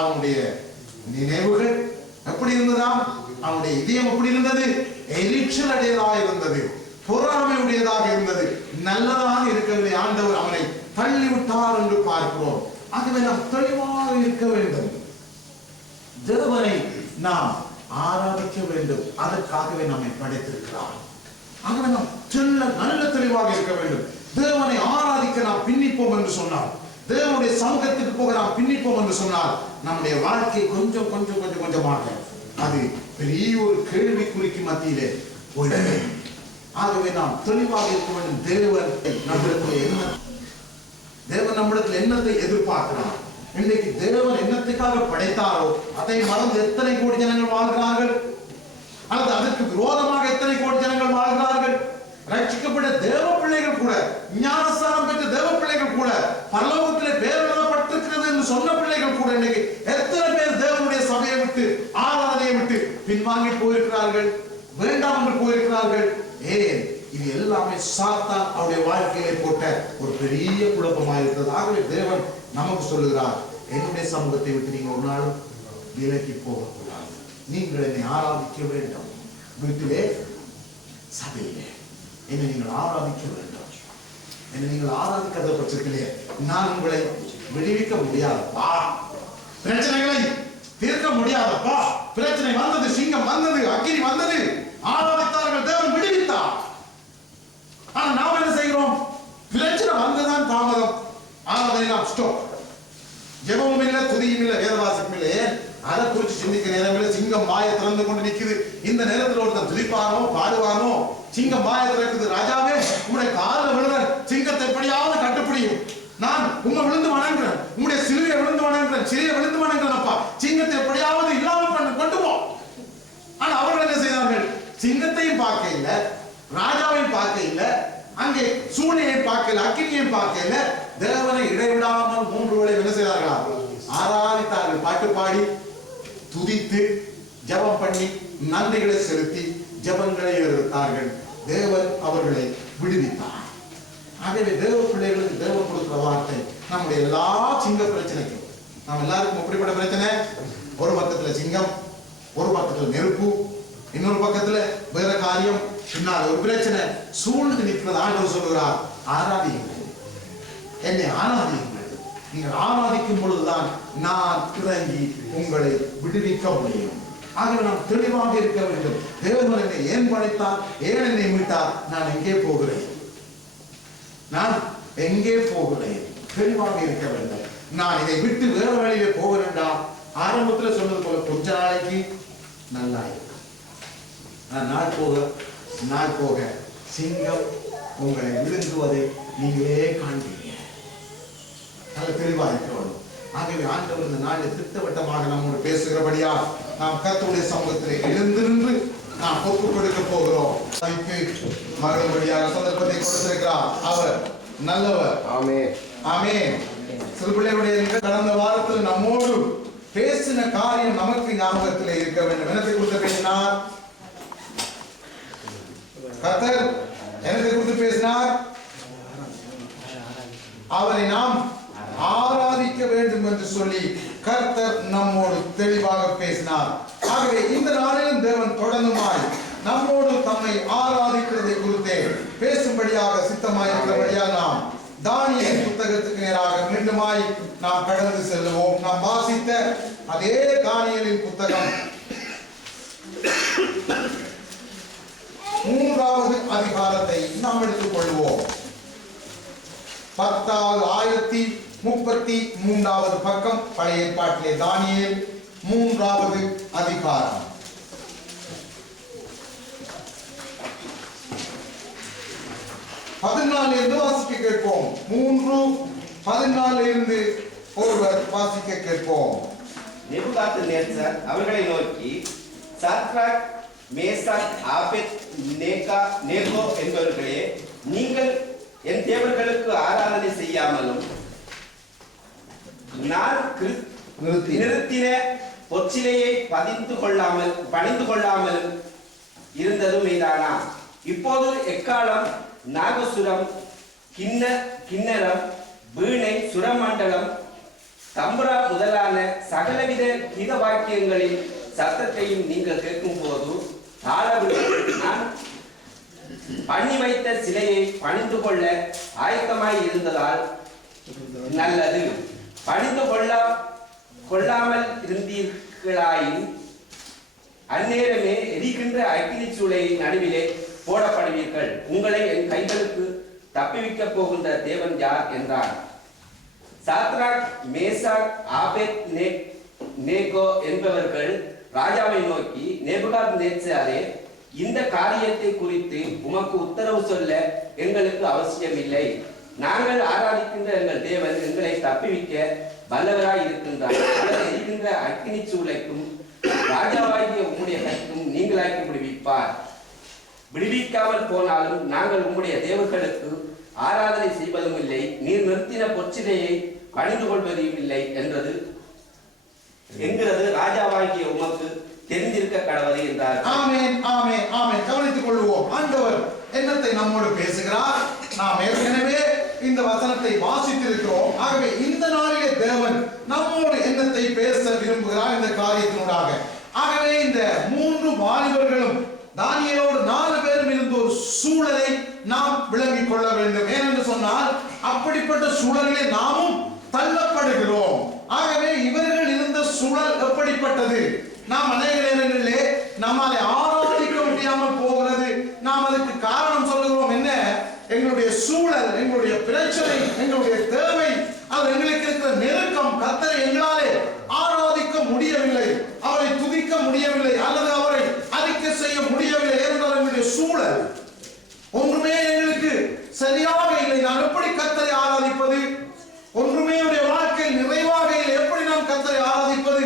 அவனுடைய நினைவுகள் எப்படி இருந்ததாம்? அவனுடைய இதயம் எப்படி இருந்தது? எரிச்சல் அடையதாக இருந்தது, பொறாமையுடையதாக இருந்தது, நல்லதாக இருக்கவில்லை. ஆண்டவர் அவனை தள்ளிவிட்டார் என்று பார்க்கிறோம். ஆகவே நாம் தெளிவாக இருக்க வேண்டும். தேவனை நாம் ஆராதிக்க வேண்டும். அதற்காகவே நம்மை படைத்திருக்கிறார். ஆகவே நாம் நல்ல தெளிவாக இருக்க வேண்டும். தேவனை ஆராதிக்க நாம் பின்னிப்போம் என்று சொன்னார், தேவனுடைய சமூகத்துக்கு போக நாம் பின்னிப்போம் என்று சொன்னால், நம்முடைய வாழ்க்கை கொஞ்சம் கொஞ்சம் கொஞ்சம் கொஞ்சமாக அது பெரிய ஒரு கேள்விக்குறிக்கு மத்தியிலே போயிடுது. ஆகவே நாம் தெளிவாக இருக்க வேண்டும். தேவன் நம்மிடத்தில் என்னத்தை எதிர்பார்க்கிறார்? இன்றைக்கு தேவன் என்னத்துக்காக படைத்தாரோ அதை மறந்து எத்தனை கோடி ஜனங்கள் வாழ்கிறார்கள், அல்லது அதற்கு விரோதமாக எத்தனை கோடி ஜனங்கள் வாழ்கிறார்கள். ரட்சிக்கப்பட்ட தேவ பிள்ளைகள் கூட, ஞானஸ்நானம் பெற்ற தேவ பிள்ளைகள் கூட, பரலோகத்திலே பேர் எழுதப்பட்டிருக்கிறது என்று சொன்ன பிள்ளைகள் கூட இன்னைக்கு எத்தனை பேர் தேவனுடைய சபையை விட்டு, ஆராதனையை விட்டு பின்வாங்கி போயிருக்கிறார்கள், வேண்டாம் என்று போயிருக்கிறார்கள். ஏன்? இது எல்லாமே சாத்தான் அவருடைய வாழ்க்கையிலே போட்ட ஒரு பெரிய குழப்பமாக இருக்கிறது. ஆகவே தேவன் நமக்கு சொல்லுகிறார், என்னுடைய சமூகத்தை விட்டு நீங்க ஒரு நாளும் விலகி போகக்கூடாது. நீங்கள் என்னை ஆராதிக்க வேண்டும். வீட்டிலே, சபையிலே என்னை நீங்கள் ஆராதிக்க வேண்டும். என்னை நீங்கள் ஆராதிக்காத பட்சத்திலே நான் உங்களை விடுவிக்க முடியாதப்பா, பிரச்சனைகளை தீர்க்க முடியாதப்பா. பிரச்சனை வந்தது, சிங்கம் வந்தது, அக்கினி வந்தது, ஆராதித்தார்கள், தேவன் விடுவித்தார். ஆனா நாம் என்ன செய்கிறோம்? பிரச்சனை வந்ததான் தாமதம், ஆராதனை நாம் ஸ்டாப். ஜெபமும் இல்லை, துதியும் இல்லை, வேதவாசிக்கும் இல்லை. அதை குறித்து சிந்திக்க நேரம் இல்லை. சிங்கம் வாயை திறந்து கொண்டு நிற்குது. இந்த நேரத்தில் ஒருத்தன் துதிப்பானோ பாடுவானோ? சிங்கம் வாயை திறக்குது. ராஜாவே, உங்களுடைய காலில் விழுந்த சிங்கத்தை எப்படியாவது கட்டுப்பிடியும். நான் உங்க விழுந்து வணங்குறேன், உங்களுடைய சிலுவையை விழுந்து வணங்குறேன், சிறிய விழுந்து வணங்குறேன் அப்பா. சிங்கத்தை எப்படியாவது இல்லாமல் கொண்டு போ. ஆனா அவர்கள் என்ன செய்தார்கள்? சிங்கத்தையும் பார்க்க இல்லை, ராஜாவையும் பார்க்க இல்லை, அங்கே சூனையை பார்க்கல, அக்கினியையும் பார்க்கல. தேவனை இடைவிடாமல் 3 வேளை என்ன செய்தார்களா? ஆராதித்தார்கள். பாட்டு பாடி, துதித்து, ஜபம் பண்ணி, நன்றிகளை செலுத்தி, ஜபங்களை எடுத்தார்கள். தேவன் அவர்களை விடுவித்தார். ஆகவே தேவ பிள்ளைகளுக்கு தேவன் கொடுக்கிற வார்த்தை நம்முடைய எல்லா சிங்க பிரச்சனைக்கும், நாம் எல்லாருக்கும் எப்படிப்பட்ட பிரச்சனை? ஒரு பக்கத்துல சிங்கம், ஒரு பக்கத்துல நெருப்பு, இன்னொரு பக்கத்துல வேற காரியம், பின்னால் ஒரு பிரச்சனை சூழ்ந்து நிற்கிறது. ஆண்டவர் சொல்லுகிறார், ஆராதியுங்கள், என்னை ஆராதியுங்கள். நீங்கள் ஆராதிக்கும் பொழுதுதான் நான் இறங்கி உங்களை விடுவிக்க முடியும். ஆகவே நாம் தெளிவாக இருக்க வேண்டும். தேவன் என்னை ஏன் படைத்தார்? ஏன் என்னை மீட்டார்? நான் எங்கே போகிறேன்? நான் எங்கே போகிறேன்? தெளிவாக இருக்க வேண்டும். நான் இதை விட்டு வேற வழியிலே போக வேண்டாம். ஆரம்பத்தில் சொன்னது போல கொஞ்ச நாளைக்கு நல்லா இருக்கும். நாள் போக சிங்கம் உங்களை விழுங்குவதை நீங்களே காண்பீங்க. நல்ல தெளிவாக இருக்க வேண்டும். ஆகவே ஆண்டவர் இந்த நாளில் திட்டவட்டமாக நம்மோடு பேசுகிறபடியா நாம் கர்த்தருடைய சமூகத்தில் எழுந்திருந்து நாம் ஒப்பு கொடுக்க போகிறோம். மறுபடியாக சந்தர்ப்பத்தை கொடுத்திருக்கிறார். அவர் நல்லவர். ஆமென், ஆமென். சிறு பிள்ளைகளுடைய கடந்த வாரத்தில் நம்மோடு பேசின காரியம் நமக்கு ஞாபகத்தில் இருக்க வேண்டும். என்னத்தை குறித்து பேசினார்? கர்த்தர் என்னத்தை குறித்து பேசினார்? அவரை நாம் ஆராதிக்க வேண்டும் என்று சொல்லி கர்த்தர் நம்மோடு தெளிவாக பேசினார். ஆகவே இந்த நாளிலும் தேவன் தொடர்ந்துமாய் நம்மோடு தம்மை ஆராதிக்கிறதை குறித்தே பேசும்படியாக சித்தமாயிருக்கிறபடியால் நாம் தானியேல் புத்தகத்துக்கு நேராக மீண்டுமாய் நாம் கடந்து செல்லுவோம். நாம் வாசித்த அதே தானியேலின் புத்தகம் 3வது அதிகாரத்தை நாம் எடுத்துக் கொள்வோம். 1033வது பக்கம் பழைய ஏற்பாட்டிலே தானியேல் 3வது அதிகாரம். பதினாலிருந்து வாசிக்க கேட்போம். 3:14 ஒருவர் வாசிக்க கேட்போம். நேபுகாத்நேச்சர் அவர்களை நோக்கி, சாத்ராக், மேசாக், ஆபேத் நேகோ என்பவர்களே, நீங்கள் என் தேவர்களுக்கு ஆராதனை செய்யாமலும் நான் நிறுத்தின பொச்சிலையை பணிந்து கொள்ளாமலும் இருந்ததும் மீதானா? இப்போது எக்காலம், நாகசுரம், கிண்ணரம், வீணை, சுரமண்டலம், தம்புரா முதலான சகலவித கீத வாக்கியங்களின் சத்தத்தையும் நீங்கள் கேட்கும் போது நான் பண்ணி வைத்த சிலையை பணிந்து கொள்ள ஆயத்தமாய் இருந்ததால் நல்லது. பணிந்து கொள்ளாமல் இருந்தீர்களாயின் அந்நேரமே எரிகின்ற அக்கினி சூளை நடுவிலே போடப்படுவீர்கள். உங்களை என் கைகளுக்கு தப்பிவிக்க போகின்ற தேவன் யார் என்றார். சாத்ராக், மேசாக், ஆபேத் நேகோ என்பவர்கள் ராஜாவை நோக்கி, நேபுகாத்நேச்சாரே, இந்த காரியத்தை குறித்து உமக்கு உத்தரவு சொல்ல எங்களுக்கு அவசியமில்லை. நாங்கள் ஆராதிக்கின்ற எங்கள் தேவன் எங்களை தப்பிவிக்க வல்லவராய் இருக்கின்றார். எரிகின்ற அக்கினி சூளைக்கும் ராஜாவாகிய உம்முடைய கைக்கும் நீங்களாக்கி விடுவிப்பார். விடுவிக்காமல் போனாலும் நாங்கள் உம்முடைய தேவர்களுக்கு ஆராதனை செய்வதும் இல்லை, நீர் நிறுத்தின பொற்சிலையை பணிந்து கொள்வதும் இல்லை என்கிறது ராஜாவாகிய உமக்கு தெரிந்திருக்க கடவுளே என்றார். ஆமென், ஆமென், ஆமென். கவனித்துக் கொள்வோம். ஆண்டவர் என்னத்தை நம்மோடு பேசுகிறார். நாம் ஏற்கனவே இந்த வசனத்தை வாசித்திருக்கிறோம். ஆகவே இந்த நாளிலே தேவன் நம்மோடு என்னத்தை பேச விரும்புகிறார் இந்த காரியத்தினூடாக. ஆகவே இந்த 3 வாலிபர்களும் தானியேலோடு 4 பேரும் இருந்த ஒரு சூழலை நாம் விளங்கிக் கொள்ள வேண்டும். ஏனென்று சொன்னால் அப்படிப்பட்ட சூழலிலே நாமும் தள்ளப்படுகிறோம். ஆகவே இவர்கள் இருந்த சூழல் எப்படிப்பட்டது? நாம் அநேக நேரங்களிலே நம்மாலே ஆராதிக்க முடியாமல் போகிறது. நாம் அதுக்கு காரணம் சொல்லுகிறோம். என்ன? எங்களுடைய சூழல், எங்களுடைய பிரச்சனை, எங்களுடைய தேவை, அது எங்களுக்கு இருக்கிற நெருக்கம். கர்த்தரை எங்களாலே ஆராதிக்க முடியவில்லை, அவரை துதிக்க முடியவில்லை, அல்லது அவரை அறிக்கை செய்ய முடியவில்லை. ஏனென்றால் எங்களுடைய சூழல் ஒன்றுமே எங்களுக்கு சரியாக இல்லை. நான் எப்படி கர்த்தரை ஆராதிப்பது? ஒன்றுமே என்னுடைய வாழ்க்கையில் நிறைவாக இல்லை. எப்படி நான் கர்த்தரை ஆராதிப்பது?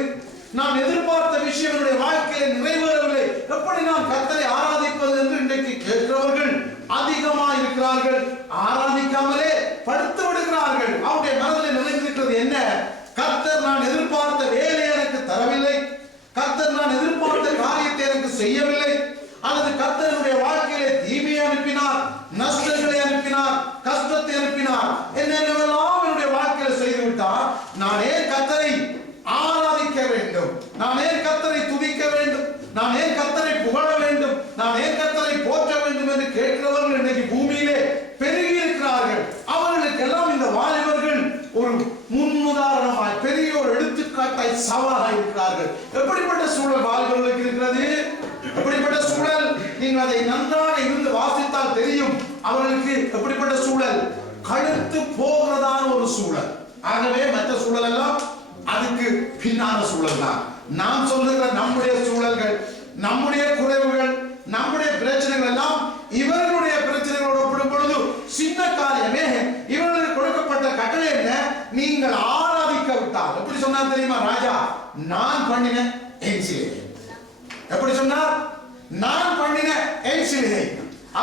நான் எதிர்பார்த்த விஷயம் என்னுடைய வாழ்க்கையில் நிறைவேறவில்லை, எப்படி நான் கர்த்தரை ஆராதிப்பது என்று இன்றைக்கு கேட்கிறவர்கள் அதிகமாக இருக்கிறார்கள். ஆராதிக்காமலே படுத்து விடுகிறார்கள். அவருடைய மனதில் நிறைந்திருக்கிறது என்ன? கர்த்தர் நான் எதிர்பார்த்த வேலை எனக்கு தரவில்லை, கர்த்தர் நான் எதிர்பார்த்த காரியத்தை எனக்கு செய்யவில்லை, அல்லது கர்த்தருடைய வாழ்க்கையிலே தீமையை அனுப்பினார், நஷ்டங்களை அனுப்பினார், கஷ்டத்தை அனுப்பினார், என்னென்னவெல்லாம் என்னுடைய வாழ்க்கையில செய்துவிட்டார். நான் ஏன் கர்த்தரை ஆராதிக்க வேண்டும்? நான் ஏன் கர்த்தரை துதிக்க வேண்டும்? நான் ஏன் கர்த்தரை புகழ வேண்டும்? நான் ஏன் கர்த்தரை போற்ற வேண்டும் என்று கேட்கிறவர்கள் இன்றைக்கு பூமியிலே பெருகி இருக்கிறார்கள். அவர்களுக்கெல்லாம் இந்த வாலிபர்கள் ஒரு முன்னுதாரணமாய், பெரிய ஒரு எடுத்துக்காட்டாய், சவாலாக இருக்கிறார்கள். எப்படிப்பட்ட சூழல் வாலிபர்களுக்கு இருக்கிறது? எப்படிப்பட்ட சூழல்? நீங்கள் அதை நன்றாக இருந்து வாசித்தால் தெரியும் அவர்களுக்கு எப்படிப்பட்ட சூழல். கழுத்து போகிறதான ஒரு சூழல். ஆகவே மற்ற சூழல் எல்லாம் அதுக்கு பின்னான சூழல் தான். நாம் சொல்லுகிற நம்முடைய சூழல்கள், நம்முடைய குறைவுகள், நம்முடைய பிரச்சனைகள் எல்லாம் இவர்களுடைய பிரச்சனைகளோடு ஒப்பிடும் பொழுது சின்ன காரியமே. இவர்களுக்கு கொடுக்கப்பட்ட கட்டளை என்ன? நீங்கள் ஆராதிக்க விட்டால். எப்படி சொன்னார் தெரியுமா ராஜா? நான் பண்ணின என் சிலை. எப்படி சொன்னார்? நான் பண்ணின என் சிலை.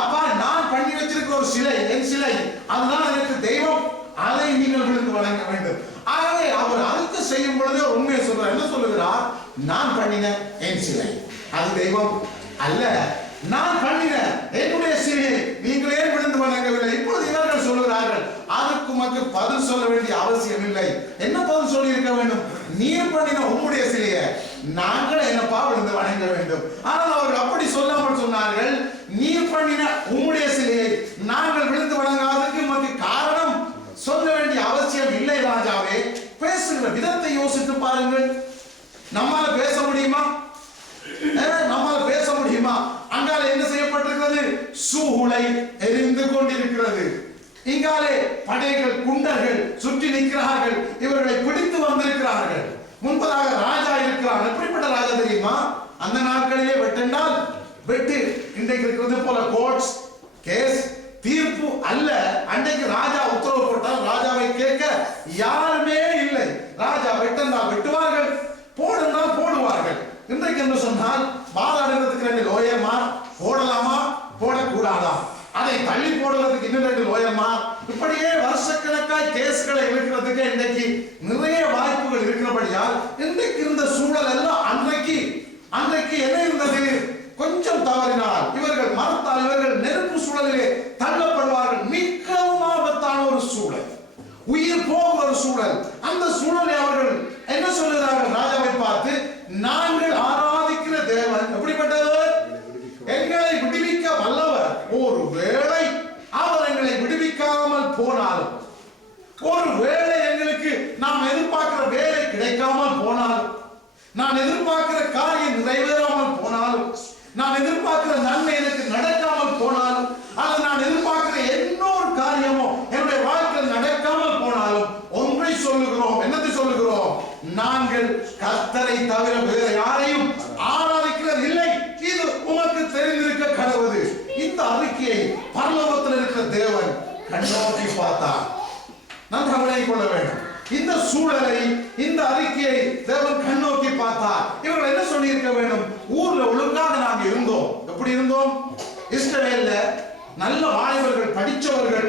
அப்பா, நான் பண்ணி வச்சிருக்க ஒரு சிலை, என் சிலை, அதுதான் எனக்கு தெய்வம், அதை நீங்கள் விழுந்து வணங்க வேண்டும். ஆகவே அவர் அதுக்கு செய்யும் பொழுதே உண்மையை சொல்றார். என்ன சொல்லுகிறார்? நான் பண்ணின என் சிலை அது தெய்வம் அல்ல, நான் பண்ணின என்னுடைய சிலையை நீங்கள் ஏன் விழுந்து வணங்கவில்லை? இப்பொழுது இவர்கள் சொல்லுகிறார்கள், அதுக்கு மக்கள் பதில் சொல்ல வேண்டிய அவசியம் இல்லை. என்ன பதில் சொல்லி இருக்க வேண்டும்? நீர் பண்ணின உம்முடைய சிலையை நாங்கள் என்னப்பா விழுந்து வணங்க வேண்டும். ஆனால் அவர்கள் அப்படி சொல்லாமல் சொன்னார்கள், நீர் பண்ணின உம்முடைய சிலையை நாங்கள் விழுந்து வணங்காததுக்கு நமக்கு காரணம் சொல்ல வேண்டிய அவசியம் இல்லை ராஜாவே. பேசுகிற விதத்தை யோசித்து பாருங்கள். நம்மால பேச முடியுமா? நம்மால பேச முடியுமா? அங்காலே என்ன செய்யப்பட்டிருக்கிறது? சூளை எரிந்து கொண்டிருக்கிறது. இங்காலே படைகள், குண்டர்கள் சுற்றி நிற்கிறார்கள். இவர்களை பிடித்து வந்திருக்கிறார்கள். முன்பதாக ராஜா இருக்கிறார். எப்படிப்பட்ட ராஜா தெரியுமா? அந்த நாட்களிலே வெட்டென்றால் வெட்டு. இன்றைக்கு இருக்கிறது போல கோர்ட்ஸ் கேஸ் தீர்ப்பு அல்ல. அன்றைக்கு ராஜா உத்தரவு போட்டால் ராஜாவை கேட்க யாருமே இல்லை. ராஜா வெட்டென்றால் வெட்டுவார்கள், போடுனால் போடுவார்கள். இன்றைக்கு என்று சொன்னால் வாதாடுறதுக்கு 2 லோயர்மார், போடலாமா போடக்கூடாதா, அதை தள்ளி போடுறதுக்கு இன்னும் 2 லோயர்மார், இப்படியே வருஷக்கணக்காய் கேஸ்களை இழுக்கிறதுக்கு இன்றைக்கு நிறைய வாய்ப்புகள் இருக்கிறபடியால் இன்றைக்கு இருந்த சூழல் எல்லாம் அன்றைக்கு என்ன இருந்தது? கொஞ்சம் தவறினால் இவர்கள் மறுத்தால் இவர்கள் நெருப்பு சூழலிலே தள்ளப்படுவார்கள். மிகவும் ஆபத்தான ஒரு சூழல், உயிர் போகிற ஒரு சூழல். அந்த சூழலை அவர்கள் சொல்லுகிறார்கள் ராஜாவை பார்த்து, நாங்கள் ஆராதிக்கிற தேவன் எப்படிப்பட்டவர்? எங்களை விடுவிக்க வல்லவர். ஒருவேளை அவர் எங்களை விடுவிக்காமல் போனாலும், ஒருவேளை எங்களுக்கு நாம் எதிர்பார்க்கிற வேலை கிடைக்காமல் போனாலும், நான் எதிர்பார்க்கிற காரியம் நிறைவேறாமல் போனாலும், நான் எதிர்பார்க்கிற நன்மை எனக்கு நடக்காமல் போனாலும், அல்லது நான் எதிர்பார்க்கிற இன்னொரு காரியமோ என்னுடைய வாழ்க்கையில் நடக்காமல் போனாலும், ஒன்றை சொல்லுகிறோம். என்னத்தை சொல்லுகிறோம்? நாங்கள் கர்த்தரை தவிர வேறு யாரையும் ஆராதிக்கிறது இல்லை. இது உமக்கு தெரிந்திருக்க கடவுது. இந்த அறிக்கையை பரலோகத்தில் இருக்கிற தேவன் கண்ணோக்கி பார்த்தார். நாம் கவனித்துக் கொள்ள வேண்டும். இந்த சூழலை, இந்த அறிக்கையை தேவன் கண்ணோக்கி பார்த்தார். இவர்கள் என்ன சொல்லி இருக்க வேண்டும்? ஊர்ல ஒழுங்காக நாங்கள் இருந்தோம். எப்படி இருந்தோம்? இஸ்ரவேல்ல நல்ல வாலிபர்கள், படித்தவர்கள்,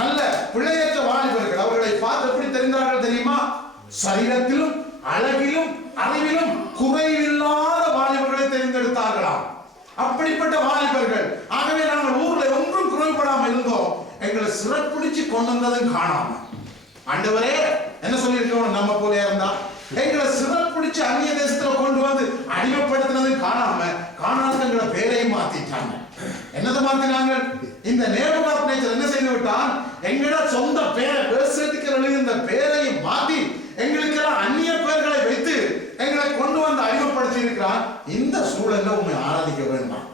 நல்ல பிழையற்ற வாலிபர்கள். அவர்களை பார்த்து எப்படி தெரிந்தார்கள் தெரியுமா? சரீரத்திலும் அழகிலும் அறிவிலும் குறைவில்லாத வாலிபர்களை தெரிந்தெடுத்தார்களாம். அப்படிப்பட்ட வாலிபர்கள். ஆகவே நாங்கள் ஊர்ல ஒன்றும் குறைபடாமல் இருந்தோம். எங்களை சிறப்பிடிச்சு கொண்டு வந்ததும் காணாம, ஆண்டவரே என்ன சொல்லியிருக்கோம்? நம்ம போல இருந்தா எங்களை சிறப்பிடிச்சு அந்நிய தேசத்துல கொண்டு வந்து அடிமைப்படுத்தினதும் காணாத எங்களை பேரையும் மாத்திட்டாங்க. என்னதை மாத்தினாங்க? இந்த நேபுகாத்நேச்சர் என்ன செய்து விட்டான்? எங்களோட சொந்த பேரை இந்த பேரையும் மாத்தி எங்களுக்கெல்லாம் அந்நிய பெயர்களை வைத்து எங்களை கொண்டு வந்து அடிமைப்படுத்தி இருக்கிறான். இந்த சூழல்ல உண்மை ஆராதிக்க வேண்டாம்.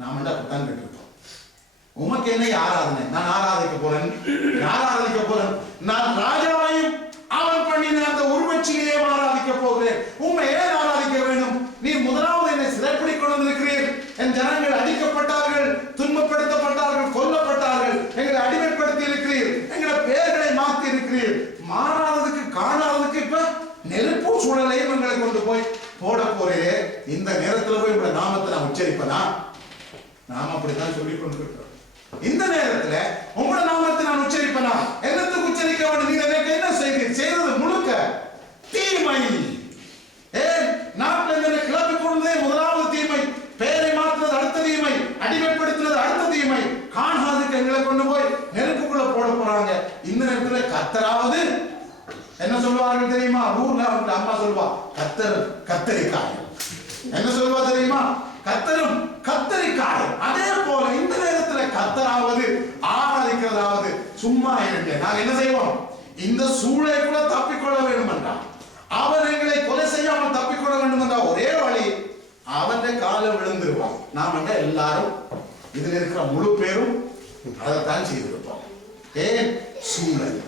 நாம அப்படித்தான் கேட்டிருக்கோம். உமக்கு என்ன ஆராதனை? நான் ஆராதிக்க போறேன். நான் ராஜாவையும் அவன் பண்ணின அந்த உருவச்சிலையே ஆராதிக்க போகிறேன். உண்மை ஏன் ஆராதிக்க வேண்டும்? நீ முதலாவது என்னை சிறைப்பிடி கொண்டு வந்திருக்கிறீர். என் ஜனங்கள் அடிக்கப்பட்டார்கள், துன்பப்படுத்தப்பட்டார்கள், கொல்லப்பட்டார்கள். எங்களை அடிமைப்படுத்தி இருக்கிறீர். எங்களை பெயர்களை மாற்றி இருக்கிறீர். மாறாததுக்கு காணாததுக்கு இப்ப நெருப்பு சூழலையும் எங்களை கொண்டு போய் போட போறே. இந்த நேரத்தில் போய் உங்களை நாமத்தை நான் உச்சரிப்பனா? நாம அப்படித்தான் சொல்லிக் கொண்டிருக்கிறோம். இந்த நேரத்துல உங்களோட நாமத்தை நான் உச்சரிப்பனா? என்னத்துக்கு உச்சரிக்க வேண்டும்? நீங்க எனக்கு என்ன செய்தது முழுக்க தீமை. நாட்டில் இருந்து கிளப்பி கொண்டதே முதலாவது தீமை. பெயரை மாற்றுறது அடுத்த தீமை. அடிமைப்படுத்துறது அடுத்த தீமை. காணாதுக்கு எங்களை கொண்டு போய் நெருப்புக்குள்ள போட போறாங்க. இந்த நேரத்துல கத்தராவது என்ன சொல்லுவார்கள் தெரியுமா? ஊர்ல அம்மா சொல்லுவா, கத்தரிக்காய். என்ன சொல்லுவா தெரியுமா? கத்தரும் கத்தரிக்காய். அதே போல இந்த நேரத்துல கத்தராவது ஆராதிக்கிறதாவது சும்மா இருக்க. நாங்க என்ன செய்வோம்? இந்த சூழலை கூட தப்பிக்கொள்ள வேண்டும் என்றால், அவன் எங்களை கொலை செய்யாமல் தப்பிக்கொள்ள வேண்டும் என்ற ஒரே வழி, அவன் கால விழுந்துருவான். நாம எல்லாரும் இதுல இருக்கிற முழு பேரும் அதைத்தான் செய்திருப்போம். ஏன்? சூழல்.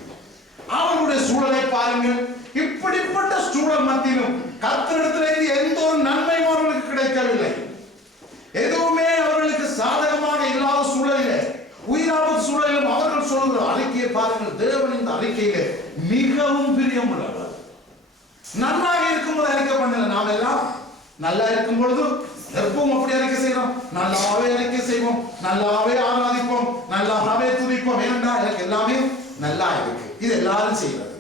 அவனுடைய சூழலை பாருங்கள். இப்படிப்பட்ட சூழல் மத்தியிலும் கர்த்தரிடத்திலிருந்து எந்த ஒரு நன்மையும் அவர்களுக்கு கிடைக்கவில்லை. எதுவுமே அவர்களுக்கு சாதகமாக இல்லாத சூழலிலே, உயிராபத்து சூழலிலும் அவர்கள் சொல்கிற அறிக்கையை பாருங்கள். தேவன் இந்த அறிக்கையிலே மிகவும் பிரியமுள்ளவர். நன்றாக இருக்கும்போது அறிக்கை பண்ணல. நாம் எல்லாம் நல்லா இருக்கும் பொழுது எப்பவும் அப்படி அறிக்கை செய்யறோம். நல்லாவே அறிக்கை செய்வோம், நல்லாவே ஆராதிப்போம், நல்லாவே துதிப்போம். ஏனென்றா எனக்கு எல்லாமே நல்லா இருக்கு. இது எல்லாரும் செய்வது.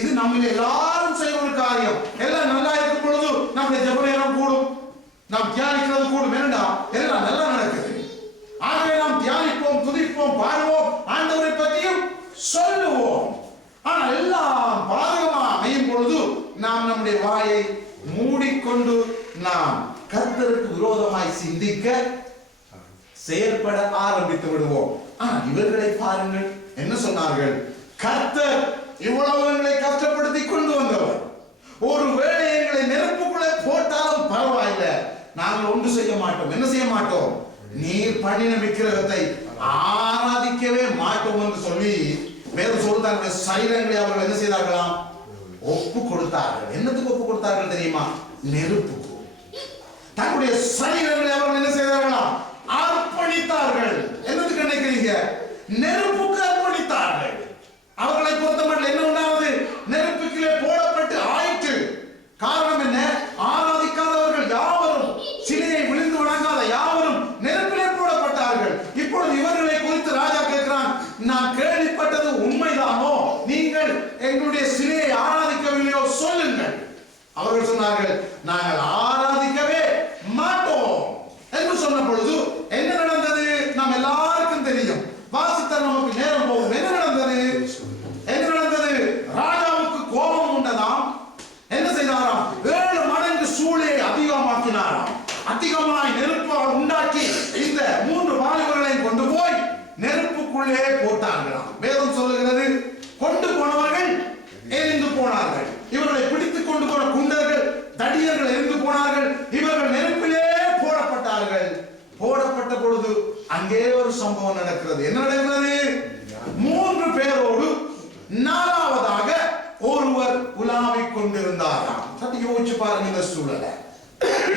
இது நம்ம எல்லாரும் செய்யற ஒரு காரியம். எல்லாம் நல்லா இருக்கும் பொழுது நம்முடைய ஜெப நேரம் கூடும், நாம் தியானிக்கிறது கூடும். ஏனென்றா எல்லாம் நல்லா நடக்குது. ஆகவே நாம் தியானிப்போம், துதிப்போம், பாடுவோம், ஆண்டவரை பற்றியும் சொல்லுவோம். ஆனால் எல்லாம் பாதகமா அமையும் பொழுது நாம் நம்முடைய வாயை மூடிக்கொண்டு நாம் கர்த்தருக்கு விரோதமாய் சிந்திக்க செயல்பட ஆரம்பித்து விடுவோம். ஆனால் இவர்களை பாருங்கள், என்ன சொன்னார்கள்? கர்த்தர் இவ்வளவு எங்களை கஷ்டப்படுத்தி கொண்டு வந்தவர். ஒருவேளை எங்களை நெருப்புக்குள்ளே போட்டாலும் பரவாயில்லை, நாங்கள் ஒன்று செய்ய மாட்டோம். என்ன செய்ய மாட்டோம்? நீர் பண்ணின விக்கிரகத்தை ஆராதிக்கவே மாட்டோம் என்று சொல்லி வேறு சொல்றாங்க. சரீரங்களை அவர்கள் என்ன செய்தார்களாம்? ஒப்பு கொடுத்தார்கள். என்னத்துக்கு ஒப்பு கொடுத்தார்கள் தெரியுமா? நெருப்புக்கு. தங்களுடைய சரீரங்களை அவர்கள் என்ன செய்தார்களாம்? அர்ப்பணித்தார்கள். என்னத்துக்கு நினைக்கிறீங்க? நெருப்புக்கு அர்ப்பணித்தார்கள். அவர்களை பொறுத்தமட்டில் என்ன உண்டாவது? நெருப்புக்கிலே போடப்பட்டு ஆயிற்று. காரணம் என்ன? ஆராதிக்காதவர்கள் யாவரும், சிலையை விழுந்து வணங்காத யாவரும் நெருப்பிலே போடப்பட்டார்கள். இப்பொழுது இவர்களை குறித்து ராஜா கேட்கிறான், நான் கேள்விப்பட்டது உண்மைதானோ? நீங்கள் எங்களுடைய சிலையை ஆராதிக்கவில்லையோ சொல்லுங்கள். அவர்கள் சொன்னார்கள், நாங்கள் ஆராதிக்கவே மாட்டோம் என்று சொன்ன பொழுது என்ன நடந்தது? நாம் எல்லாருக்கும் தெரியும். வாசித்த நமக்கு நேரம் போகும். என்ன நடந்தது? ராஜாவுக்கு கோபம் உண்டதாம். நெருப்புக்குள்ளே போட்டார்களாம். வேதம் சொல்லுகிறது, கொண்டு போனவர்கள் எரிந்து போனார்கள். இவர்களை பிடித்துக் கொண்டு போன குண்டர்கள் தடியர்கள் எரிந்து போனார்கள். இவர்கள் நெருப்பிலே போடப்பட்டார்கள். போடப்பட்ட பொழுது அங்கே ஒரு சம்பவம் நடக்கிறது. என்ன நடக்கிறது? 3 பேரோடு 4வதாக ஒருவர் உலாவிக் கொண்டிருந்தாராம். சற்று யோசிச்சு பாருங்க இந்த சூழலை,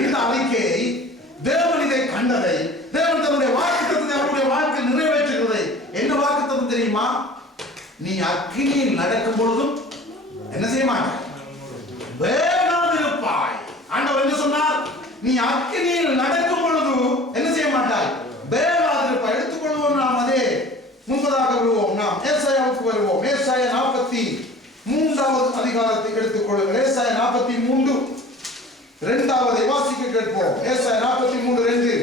இந்த அறிக்கையை. தேவன் இதை கண்டதை, தேவன் தன்னுடைய வாக்குத்தத்தத்தை அவருடைய வாழ்க்கை நிறைவேற்றுகிறதை. என்ன வாக்குத்தத்தம் தெரியுமா? நீ அக்கினியில் நடக்கும் பொழுதும் என்ன செய்ய மாட்டாய்? வேகாதிருப்பாய். ஆண்டவர் என்ன சொன்னார்? நீ அக்கினியில் நடக்கும் பொழுது என்ன செய்ய மாட்டாய்? வேகாதிருப்பாய். எடுத்துக்கொள்வோம் நாம் அதே முன்பதாக வருவோம். நாம் ஏசாயாவுக்கு வருவோம். ஏசாயா 43வது அதிகாரத்தை எடுத்துக்கொள்ளுங்கள். ஏசாயா 43 2வது வாசிக்க கேட்போம். ஏசாயா 43:2.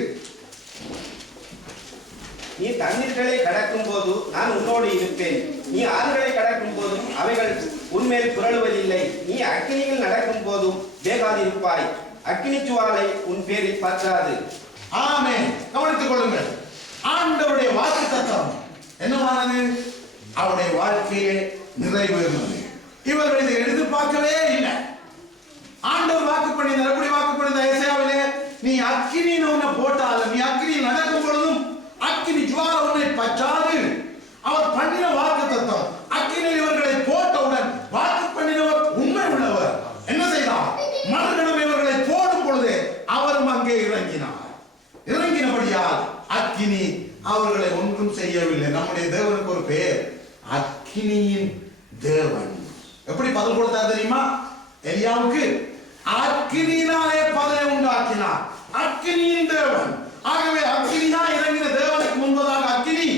நீ தண்ணீர்களை கடக்கும் போது நான் உன்னோடு இருப்பேன். நீ ஆறுகளை கடக்கும் போதும் அவைகள் உன்மேல் புரளுவதில்லை. நீ அக்கினியில் நடக்கும் போதும் வேகாதிருப்பாய். அக்கினி ஜுவாலை உன் பேரில் பற்றாது. ஆமென். கவனித்துக் கொள்ளுங்கள். ஆண்டவருடைய வாக்குத்தத்தம் என்னவானது? அவருடைய வாழ்க்கையே நிறைவேறினது. இவர்கள் இதை எதிர்பார்க்கவே இல்லை. ஆண்டவர் வாக்கு பண்ணினார். எப்படி வாக்கு பண்ணினார்? ஏசாயாவிலே, நீ அக்கினியில் உன்னை போட்டாலும், நீ அக்கினியில் நடக்கும் பொழுதும் அக்கினி ஜுவாலை உன்னை பற்றாது. அவர் பண்ணின வாக்குத்தத்தம். அக்கினியில் இவர்களை போட்டவுடன் வாக்கு பண்ணினவர் உண்மை உள்ளவர். என்ன செய்தார்? மறுகணம் இவர்களை போடும் பொழுது அவரும் அங்கே இறங்கினார். இறங்கினபடியால் அக்கினி அவர்களை ஒன்றும் செய்யவில்லை. நம்முடைய தேவனுக்கு ஒரு பெயர், அக்கினியின் தேவன். எப்படி பதில் கொடுத்தார் தெரியுமா? எலியாவுக்கு அக்கினியினாலே பதிலை உண்டாக்கினார். அக்கினியின் தேவன். ஆகவே அக்கினியா இறங்கின தேவனுக்கு முன்பதாக அக்கினி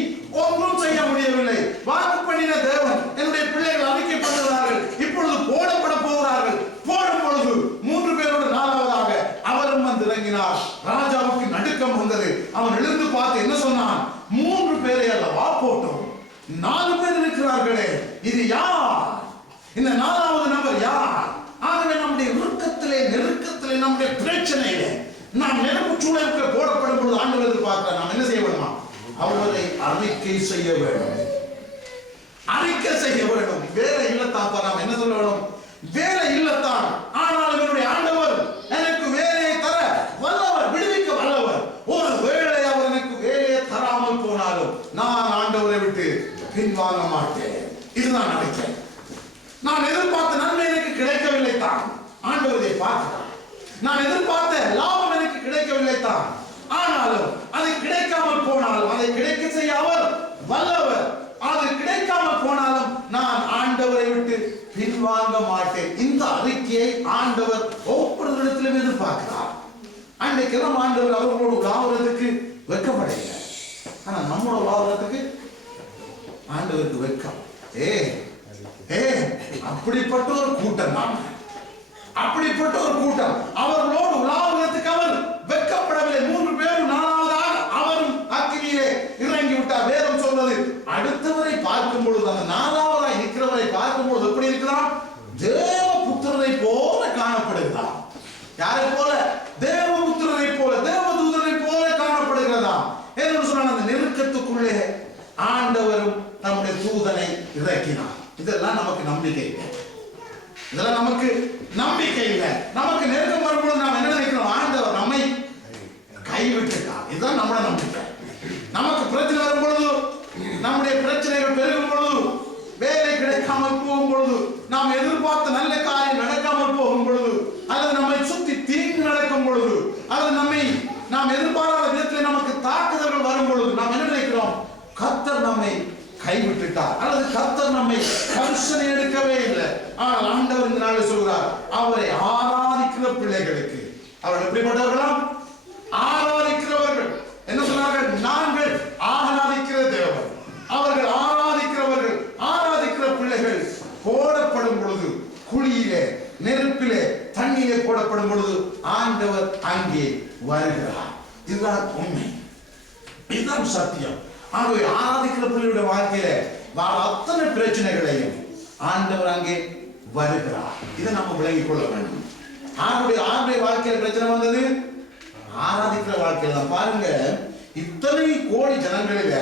ஒன்றும் செய்ய முடியவில்லை. வாக்கு பண்ணின தேவன். என்னுடைய பிள்ளைகள் அறிக்கை பண்ணுகிறார்கள், இப்பொழுது போடப்பட போகிறார்கள். போடும் பொழுது 3 பேரோடு 4வதாக அவரும் வந்து இறங்கினார். ராஜாவுக்கு நடுக்கம் வந்தது. அவன் எழுந்து பார்த்து என்ன சொன்னான்? 3 பேரை அல்லவா போட்டோம், 4 பேர் இருக்கிறார்களே, இது யார்? இந்த 4வது நபர் யார்? ஆகவே நம்முடைய நெருக்கத்திலே நம்முடைய பிரச்சனையிலே நாம் நெருப்பு சூழலுக்கு போடப்படும் பொழுது ஆண்டவர் எதிர்பார்க்க நாம் என்ன செய்ய வேண்டுமா? அவரை அறிக்கை செய்ய வேண்டும். அறிக்கை செய்ய வேண்டும். வேலை இல்லத்தாப்பா நாம் என்ன சொல்ல வேண்டும்? வேலை இல்லத்தான், ஆனால் என்னுடைய ஆண்டவர் எனக்கு வேலையை தர வல்லவர், விடுவிக்க வல்லவர். ஒரு வேளை அவர் எனக்கு வேலையை தராமல் போனாலும் நான் ஆண்டவரை விட்டு பின்வாங்க மாட்டேன். இதுதான் நினைக்கிறேன். நான் எதிர்பார்த்த நன்மை எனக்கு கிடைக்கவில்லை தான், ஆண்டவரை பார்க்கிறார். நான் எதிர்பார்த்த லாபம் எனக்கு கிடைக்கவில்லை தான், ஆனாலும் அது கிடைக்காமல் போனாலும் அதை கிடைக்க செய்ய அவர் வல்லவர். அது கிடைக்காமல் போனாலும் நான் ஆண்டவரை விட்டு பின்வாங்க மாட்டேன். இந்த அறிக்கையை ஆண்டவர் ஒவ்வொருவரிடத்திலும் எதிர்பார்க்கிறார். அன்றைக்கெல்லாம் ஆண்டவர் அவர்களோடு உலாவுறதுக்கு வெட்கப்படையில, ஆனா நம்மளோட உலாவுறதுக்கு ஆண்டவருக்கு வெட்கம். அப்படிப்பட்ட ஒரு கூட்டம் தான், அப்படிப்பட்ட ஒரு கூட்டம். அவர்களோடு உலாவுறதுக்கு அவர் வெட்கப்படவில்லை. 3 பேரும் 4வதாக அவரும் அக்கினியிலே இறங்கி விட்டார். வேதம் சொல்வது, அடுத்தவரை பார்க்கும் பொழுது, அந்த 4வதாக இருக்கிறவரை பார்க்கும் பொழுது எப்படி இருக்கிறான்? தேவபுத்திரரை போல காணப்படுகிறார். யாரை போல? தேவபுத்திரரை போல, தேவதூதரை போல காணப்படுகிறதா. என்று சொன்னால் அந்த நெருக்கத்துக்குள்ளே ஆண்டவரும் நம்முடைய தூதனை இறக்கினார். இதெல்லாம் நமக்கு நம்பிக்கை இல்லை. இதெல்லாம் நமக்கு நம்பிக்கை இல்லை. நமக்கு நெருக்கம் வரும்பொழுது நாம் என்ன நினைக்கிறோம்? ஆண்டவர் நம்மை கைவிட்டுட்டார். இதுதான் நம்மளோட நம்பிக்கை. நமக்கு பிரச்சனை வரும் பொழுது, நம்முடைய பிரச்சனைகள் பெருகும் பொழுது, வேலை கிடைக்காமல் போகும் பொழுது, நாம் எதிர்பார்த்த நல்ல காரியம் நடக்காமல் போகும் பொழுது, அல்லது நம்மை சுற்றி தீங்கு நடக்கும் பொழுது, அல்லது நாம் எதிர்பாராத விதத்தில் நமக்கு தாக்குதல்கள் வரும் பொழுது நாம் என்ன நினைக்கிறோம்? கர்த்தர் நம்மை கைவிட்டுட்டார், அல்லது கர்த்தர் நம்மை கரிசனை எடுக்கவே இல்லை. ஆனால் ஆண்டவர் இந்த நாளில் சொல்கிறார், அவரை ஆராதிக்கிற பிள்ளைகளுக்கு. அவர்கள் எப்படிப்பட்டவர்களாம்? ஆராதிக்கிறவர்கள். என்ன சொன்னார்கள்? நாங்கள் ஆராதிக்கிற தேவன். அவர்கள் ஆராதிக்கிறவர்கள், ஆராதிக்கிற பிள்ளைகள் போடப்படும் பொழுது, குழியிலே, நெருப்பிலே, தண்ணீரே போடப்படும் பொழுது ஆண்டவர் அங்கே வருகிறார். இதுதான் உண்மை, இதுதான் சத்தியம். ஆகவே ஆராதிக்கிற பிள்ளையுடைய வாழ்க்கையில அத்தனை பிரச்சனைகளையும் ஆண்டவர் அங்கே வருகிறார். இதை நம்ம விளங்கிக் கொள்ள வேண்டும். ஆருடைய வாழ்க்கையில் பிரச்சனை வந்தது? ஆராதிக்கிற வாழ்க்கையில தான். பாருங்க, இத்தனை கோடி ஜனங்களில